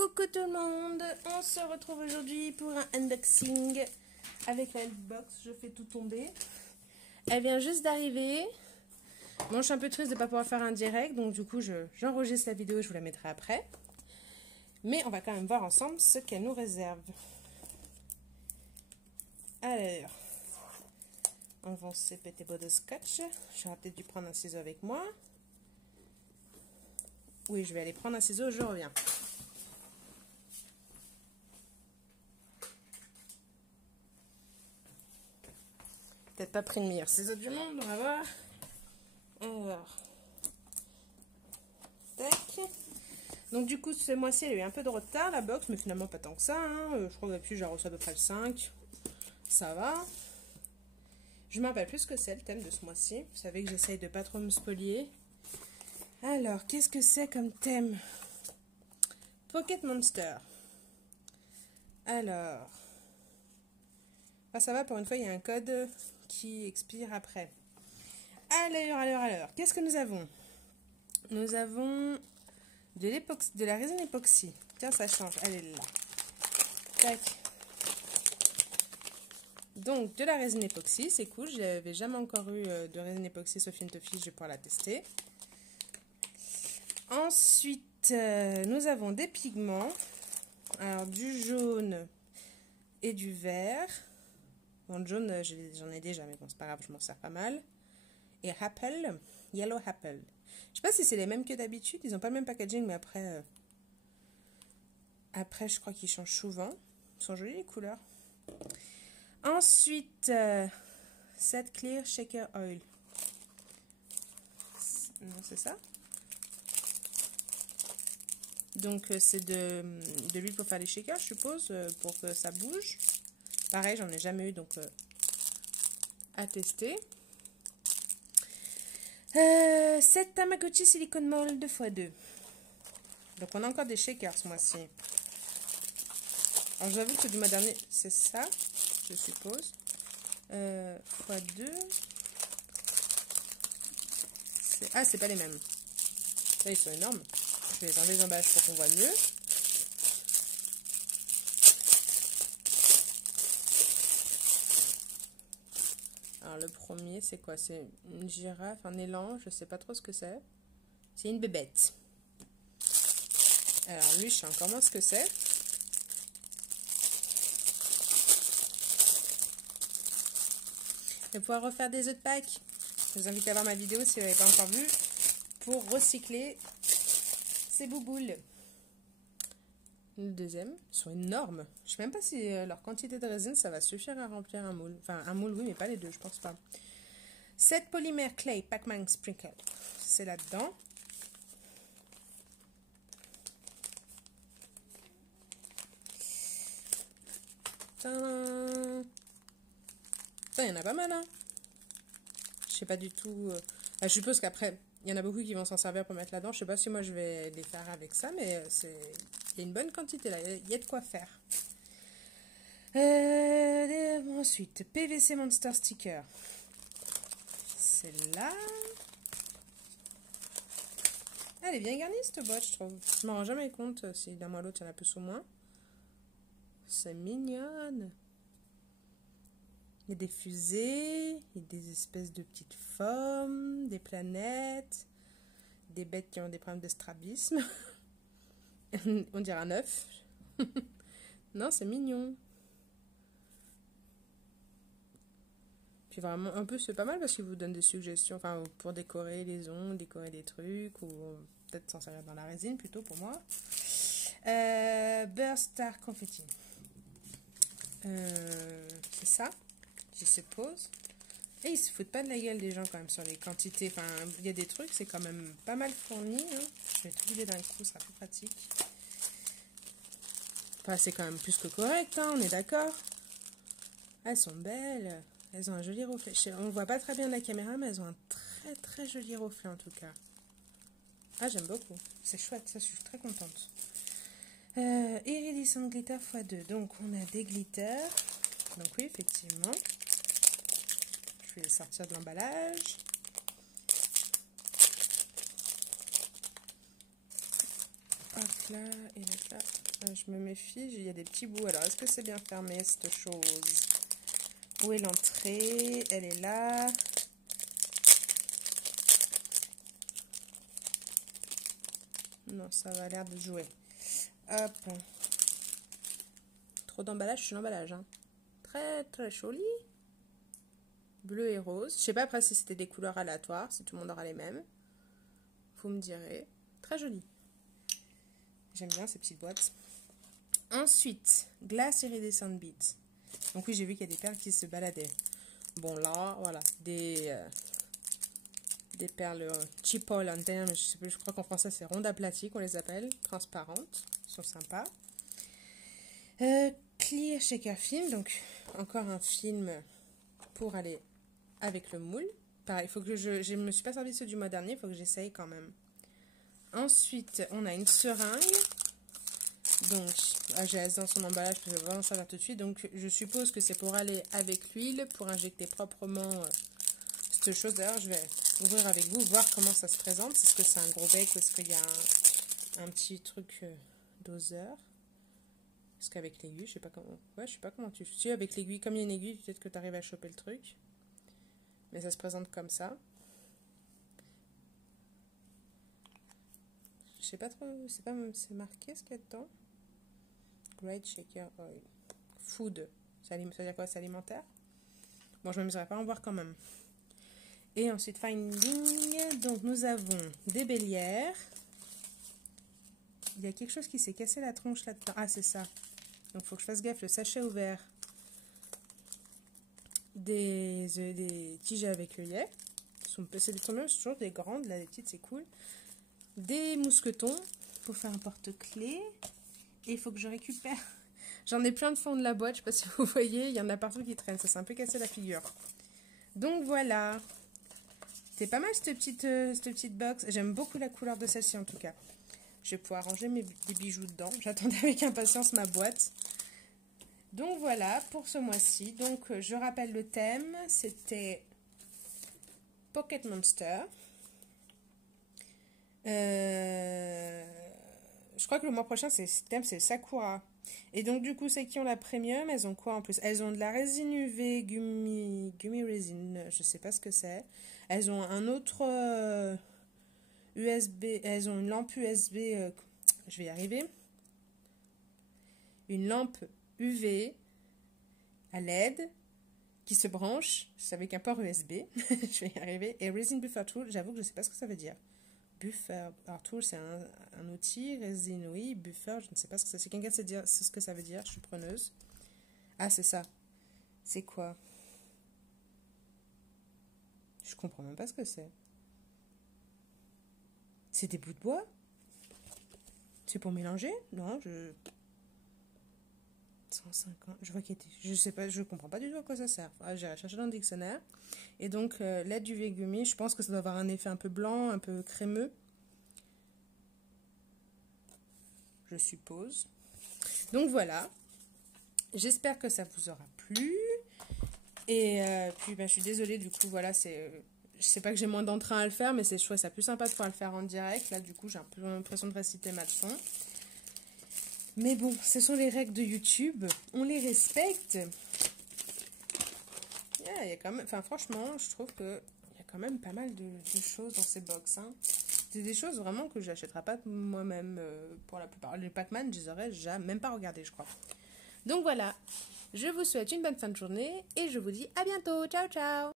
Coucou tout le monde, on se retrouve aujourd'hui pour un unboxing avec la box. Je fais tout tomber. Elle vient juste d'arriver. Bon, je suis un peu triste de ne pas pouvoir faire un direct, donc du coup j'enregistre la vidéo et je vous la mettrai après. Mais on va quand même voir ensemble ce qu'elle nous réserve. Alors, on va ces petits bouts de scotch. J'aurais peut-être dû prendre un ciseau avec moi. Oui, je vais aller prendre un ciseau, je reviens. Peut-être pas pris le meilleur ciseau du monde, on va voir. Alors, tac. Donc du coup, ce mois-ci, elle a eu un peu de retard, la box, mais finalement pas tant que ça. Hein. Je crois que depuis, j'ai reçu à peu près le 5. Ça va. Je me rappelle plus ce que c'est le thème de ce mois-ci. Vous savez que j'essaye de pas trop me spolier. Alors, qu'est-ce que c'est comme thème? Pocket Monster. Alors, ah, ça va, pour une fois, il y a un code qui expire après. Alors, qu'est-ce que nous avons? Nous avons de la résine époxy. Tiens, ça change, elle est là. Tac. Donc, de la résine époxy, c'est cool. Je n'avais jamais encore eu de résine époxy sauf une Toffee, je vais pouvoir la tester. Ensuite, nous avons des pigments. Alors, du jaune et du vert. Bon, le jaune, j'en ai déjà, mais bon, c'est pas grave, je m'en sers pas mal. Et Apple, Yellow Apple. Je sais pas si c'est les mêmes que d'habitude, ils ont pas le même packaging, mais après, je crois qu'ils changent souvent. Ils sont jolies les couleurs. Ensuite, Set Clear Shaker Oil. Non, c'est ça. Donc, c'est de l'huile pour faire les shakers, je suppose, pour que ça bouge. Pareil, j'en ai jamais eu, donc à tester. 7 Tamagotchi Silicone Mold 2x2. Donc, on a encore des shakers ce mois-ci. Alors, j'avoue que du mois dernier, c'est ça, je suppose. x2. Ah, c'est pas les mêmes. Là, ils sont énormes. Je vais les enlever les emballages pour qu'on voit mieux. Alors, le premier, c'est quoi? C'est une girafe, un élan, je sais pas trop ce que c'est. C'est une bébête. Alors, lui, je sais encore moins ce que c'est. Je vais pouvoir refaire des œufs de Pâques. Je vous invite à voir ma vidéo si vous n'avez pas encore vu pour recycler ces bouboules. Le deuxième, ils sont énormes. Je ne sais même pas si leur quantité de résine, ça va suffire à remplir un moule. Enfin, un moule, oui, mais pas les deux, je pense pas. 7 polymères clay Pac-Man Sprinkle. C'est là-dedans. Tadam! Ça, il y en a pas mal, hein. Je sais pas du tout. Je suppose qu'après, il y en a beaucoup qui vont s'en servir pour mettre là-dedans. Je sais pas si moi je vais les faire avec ça, mais il y a une bonne quantité là. Il y a de quoi faire. Ensuite, PVC Monster Sticker. Celle-là. Elle est bien garnie cette boîte, je trouve. Je m'en rends jamais compte si d'un mois à l'autre il y en a plus ou moins. C'est mignonne. Il y a des fusées, il y a des espèces de petites formes, des planètes, des bêtes qui ont des problèmes de strabisme. On dirait un œuf. Non, c'est mignon. Puis vraiment, un peu c'est pas mal parce qu'il vous donne des suggestions, enfin pour décorer les ongles, décorer des trucs, ou peut-être s'en servir dans la résine plutôt pour moi. Burst Star Confetti. C'est ça, je suppose. Et ils se foutent pas de la gueule des gens quand même sur les quantités. Enfin, il y a des trucs, c'est quand même pas mal fourni. Hein. Je vais tout vider d'un coup, ça sera plus pratique. Enfin, c'est quand même plus que correct, hein, on est d'accord. Elles sont belles. Elles ont un joli reflet. On ne voit pas très bien de la caméra, mais elles ont un très très joli reflet en tout cas. Ah, j'aime beaucoup. C'est chouette, ça, je suis très contente. Iridescent glitter x2. Donc, on a des glitters. Donc, oui, effectivement. Je vais les sortir de l'emballage. hop là, et là. Je me méfie, il y a des petits bouts. Alors, est-ce que c'est bien fermé, cette chose? Où est l'entrée? Elle est là. Non, ça va l'air de jouer. Hop. Trop d'emballage sur l'emballage. Hein. Très, très joli. Bleu et rose. Je sais pas après si c'était des couleurs aléatoires, si tout le monde aura les mêmes. Vous me direz. Très joli. J'aime bien ces petites boîtes. Ensuite, Glass Iridescent Beads. Donc oui, j'ai vu qu'il y a des perles qui se baladaient. Bon là, voilà, des perles chipol internes, je crois qu'en français c'est ronde aplatie qu'on les appelle, transparentes, elles sont sympas. Clear Shaker Film, donc encore un film pour aller avec le moule. Pareil, il faut que je me suis pas servi de ceux du mois dernier, il faut que j'essaye quand même. Ensuite, on a une seringue. Donc, je laisse dans son emballage parce que je vais vraiment servir tout de suite. Donc, je suppose que c'est pour aller avec l'huile, pour injecter proprement cette chose. D'ailleurs, je vais ouvrir avec vous, voir comment ça se présente. Est-ce que c'est un gros bec ou est-ce qu'il y a un petit truc doseur? Parce qu'avec l'aiguille, je sais pas comment. Ouais, je sais pas comment tu fais. Avec l'aiguille, comme il y a une aiguille, peut-être que tu arrives à choper le truc. Mais ça se présente comme ça. Je sais pas trop, c'est marqué ce qu'il y a dedans. Great Shaker Oil. Food. Ça veut dire quoi? C'est alimentaire? Bon, je ne m'amuserai pas à en boire quand même. Et ensuite, Finding. Donc, nous avons des bélières. Il y a quelque chose qui s'est cassé la tronche là-dedans. Ah, c'est ça. Donc, il faut que je fasse gaffe. Le sachet ouvert. Des tiges avec œillet. C'est toujours des grandes. Là, les petites, c'est cool. Des mousquetons pour faire un porte-clés. Et il faut que je récupère. J'en ai plein de fond de la boîte. Je ne sais pas si vous voyez. Il y en a partout qui traînent. Ça s'est un peu cassé la figure. Donc voilà. C'est pas mal cette petite box. J'aime beaucoup la couleur de celle-ci en tout cas. Je vais pouvoir ranger des bijoux dedans. J'attendais avec impatience ma boîte. Donc voilà pour ce mois-ci. Donc je rappelle le thème. C'était Pocket Monster. Je crois que le mois prochain, le thème c'est Sakura. Et donc du coup, celles qui ont la premium, elles ont quoi en plus? Elles ont de la résine UV, gummy resin, je sais pas ce que c'est. Elles ont un autre USB, elles ont une lampe USB, je vais y arriver. Une lampe UV à LED qui se branche, c'est avec un port USB, je vais y arriver. Et Resin Buffer Tool, j'avoue que je sais pas ce que ça veut dire. Buffer tool, c'est un outil. Résine, oui. Buffer, je ne sais pas ce que c'est. Si quelqu'un sait dire ce que ça veut dire, je suis preneuse. Ah, c'est ça. C'est quoi? Je comprends même pas ce que c'est. C'est des bouts de bois? C'est pour mélanger? Non, 150. Je vois qu'il était. Je sais pas, je comprends pas du tout à quoi ça sert. J'ai cherché dans le dictionnaire. Et donc, l'aide du végumi, je pense que ça doit avoir un effet un peu blanc, un peu crémeux. Je suppose. Donc voilà. J'espère que ça vous aura plu. Et puis, je suis désolée, du coup, voilà, je sais pas que j'ai moins d'entrain à le faire, mais je trouve ça plus sympa de pouvoir le faire en direct. Là, du coup, j'ai un peu l'impression de réciter ma leçon. Mais bon, ce sont les règles de YouTube. On les respecte. Il y a quand même, franchement, je trouve qu'il y a quand même pas mal de choses dans ces box. Hein. C'est des choses vraiment que je n'achèterai pas moi-même pour la plupart. Les Pac-Man, je les aurais jamais, même pas regardé, je crois. Donc voilà, je vous souhaite une bonne fin de journée et je vous dis à bientôt. Ciao, ciao!